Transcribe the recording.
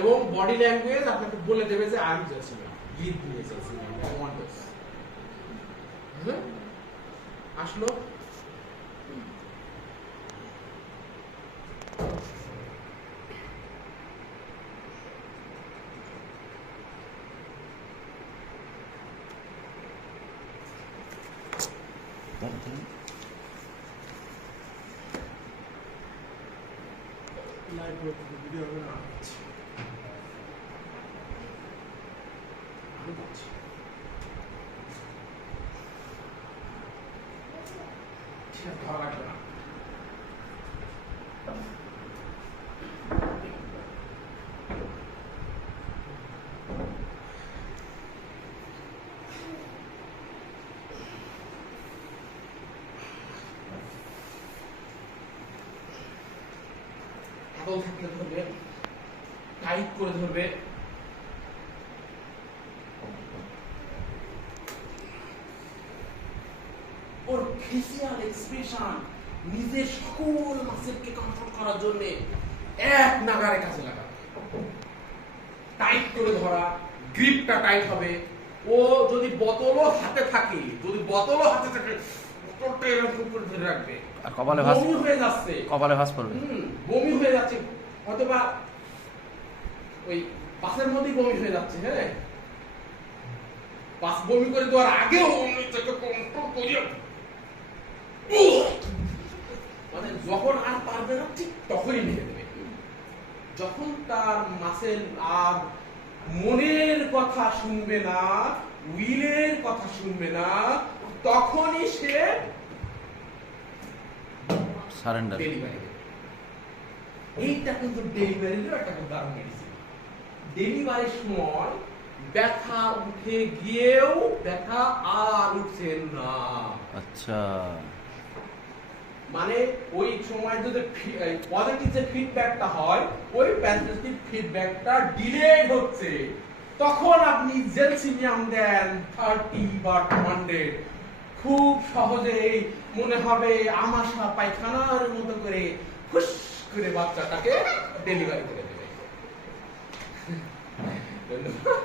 এবং body language আপনাকে বলে দেবে যে আমি জেলসিমিয়া, লিড নিয়ে জেলসিমিয়া, আই ওয়ান্ট দিস। আসলো লাইভ ভিডিও হবে না, আমি বলছি ঠিক আছে, ভালো লাগবে না। আদল থাকলে ধরবে, টাইট করে ধরবে, ওর ফেসিয়াল এক্সপ্রেশন নিজের সকল মাসেলকে কন্ট্রোল করার জন্য এক নাগারে কাজে লাগাবে। টাইট করে ধরা, গ্রিপটা টাইট হবে। ও যদি বোতলও হাতে থাকে, বোতলটা এরকম করে ধরে রাখবে। আর কপালে ভাঁজ, বমি হয়ে যাচ্ছে, কপালে ভাঁজ পড়বে, বমি হয়ে যাচ্ছে, অথবা ওই পাশের মধ্যেই বমি হয়ে যাচ্ছে। হ্যাঁ, পাস বমি করে দেওয়ার আগেও কন্ট্রোল করিয়া, মানে যখন আর পারবে না ঠিক তখনই মেরে দেবে। যখন তার মাসেল আর মনের কথা শুনবে না, উইলের কথা শুনবে না, তখনই সে সারেন্ডার। এইটা কিন্তু ডেলিভারিরও একটা দারুণ মেডিসিন। ডেলিভারির সময় ব্যথা উঠে গিয়েও ব্যথা আর উঠছে না। আচ্ছা, মানে ওই সময় যদি পজিটিভ যে ফিডব্যাকটা হয়, ওই পজিটিভ ফিডব্যাকটা ডিলেড হচ্ছে, তখন আপনি জেলসিমিয়াম দেন 30 বা 100, খুব সহজেই মনে হবে আমাশা পায়খানার মতো করে ফুস করে বাচ্চাটাকে ডেলিভারি করে দেবে। ধন্যবাদ।